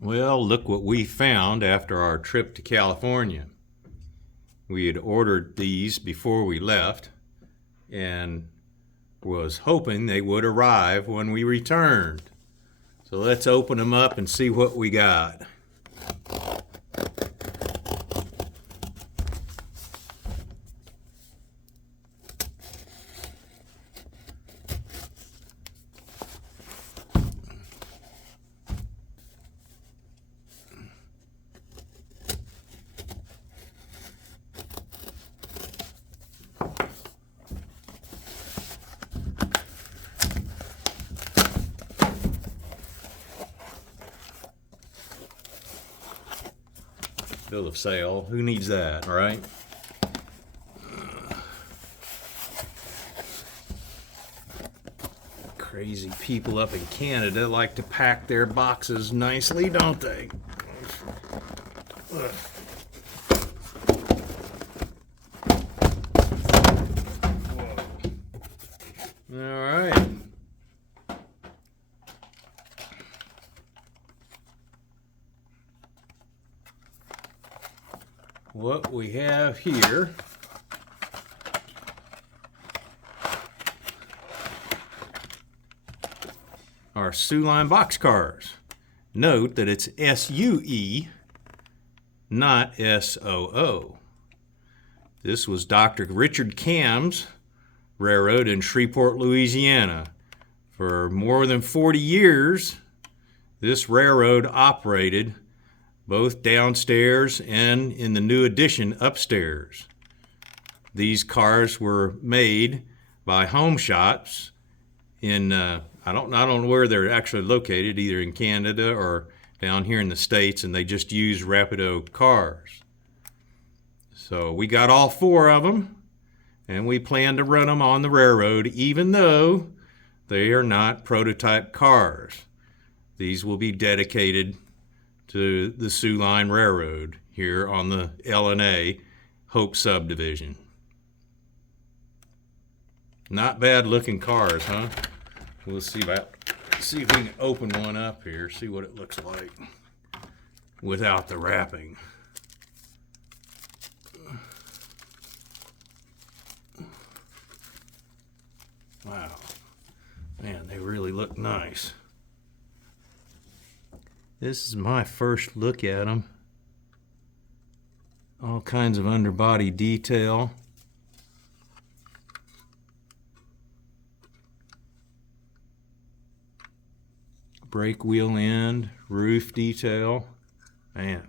Well, look what we found after our trip to California. We had ordered these before we left and was hoping they would arrive when we returned. So let's open them up and see what we got. Bill of sale. Who needs that, right? Crazy people up in Canada like to pack their boxes nicely, don't they? All right. What we have here are Sue-Line boxcars. Note that it's SUE, not SOO. This was Dr. Richard Kamm's railroad in Shreveport, Louisiana. For more than 40 years, this railroad operated both downstairs and in the new addition upstairs. These cars were made by home shops in, I don't know where they're actually located, either in Canada or down here in the States, and they just use Rapido cars. So we got all 4 of them, and we plan to run them on the railroad, even though they are not prototype cars. These will be dedicated to the Soo-Line Railroad here on the L&A Hope Subdivision. Not bad looking cars, huh? We'll see if we can open one up here, see what it looks like without the wrapping. Wow, man, they really look nice. This is my first look at them. All kinds of underbody detail. Brake wheel end, roof detail. Man.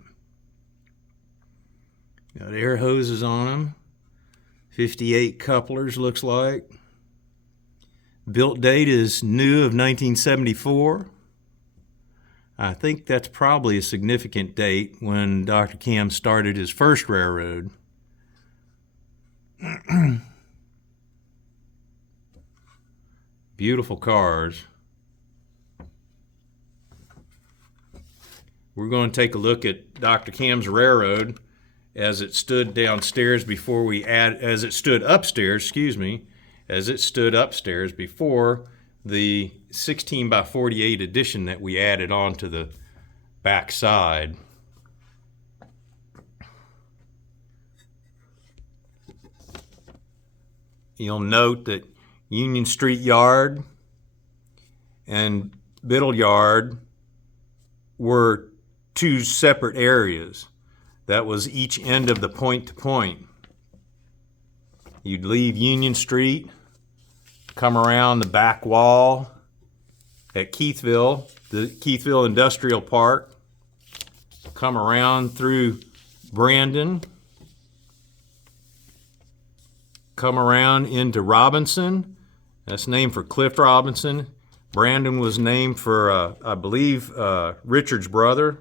Got air hoses on them. 58 couplers, looks like. Built date is new of 1974. I think that's probably a significant date when Dr. Kamm started his first railroad. Beautiful cars. We're going to take a look at Dr. Kamm's railroad as it stood downstairs before as it stood upstairs before the 16 by 48 edition that we added on to the back side. You'll note that Union Street Yard and Biddle Yard were 2 separate areas. That was each end of the point to point. You'd leave Union Street, come around the back wall at Keithville, the Keithville Industrial Park, come around through Brandon, come around into Robinson. That's named for Cliff Robinson. Brandon was named for, I believe, Richard's brother.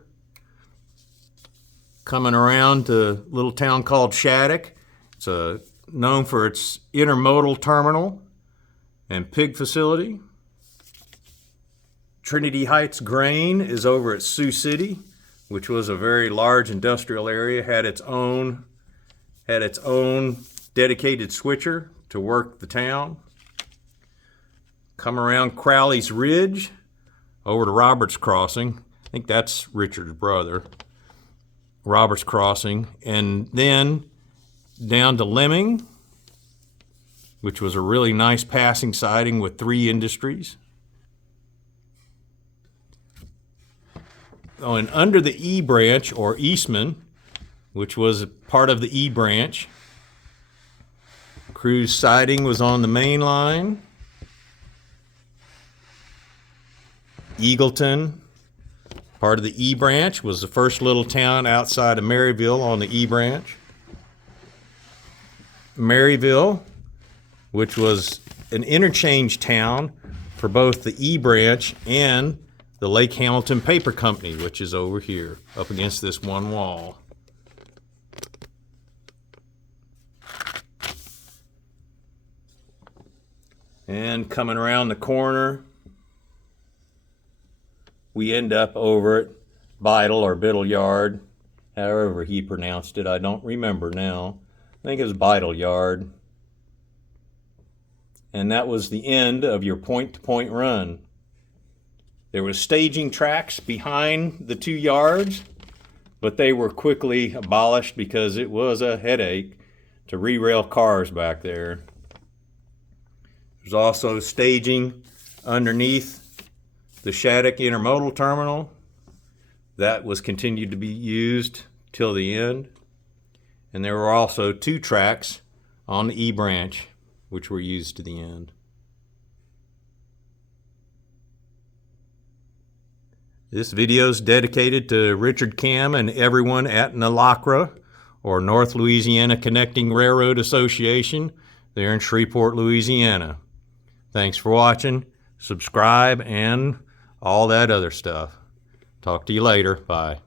Coming around to a little town called Shattuck. It's known for its intermodal terminal and pig facility. Trinity Heights Grain is over at Sioux City, which was a very large industrial area, had its own dedicated switcher to work the town. Come around Crowley's Ridge over to Roberts Crossing. I think that's Richard's brother. Roberts Crossing. And then down to Lemming, which was a really nice passing siding with 3 industries. Oh, and under the E branch, or Eastman, which was part of the E branch, Cruz siding was on the main line. Eagleton, part of the E branch, was the first little town outside of Maryville on the E branch. Maryville, which was an interchange town for both the E branch and the Lake Hamilton Paper Company, which is over here, up against this one wall. And coming around the corner, we end up over at Biddle or Biddle Yard, however he pronounced it. I don't remember now. I think it was Biddle Yard. And that was the end of your point-to-point run. There was staging tracks behind the 2 yards, but they were quickly abolished because it was a headache to re-rail cars back there. There's also staging underneath the Shattuck Intermodal Terminal. That was continued to be used till the end. And there were also 2 tracks on the E branch, which were used to the end. This video is dedicated to Richard Kamm and everyone at NLACRA, or North Louisiana Connecting Railroad Association, there in Shreveport, Louisiana. Thanks for watching. Subscribe and all that other stuff. Talk to you later. Bye.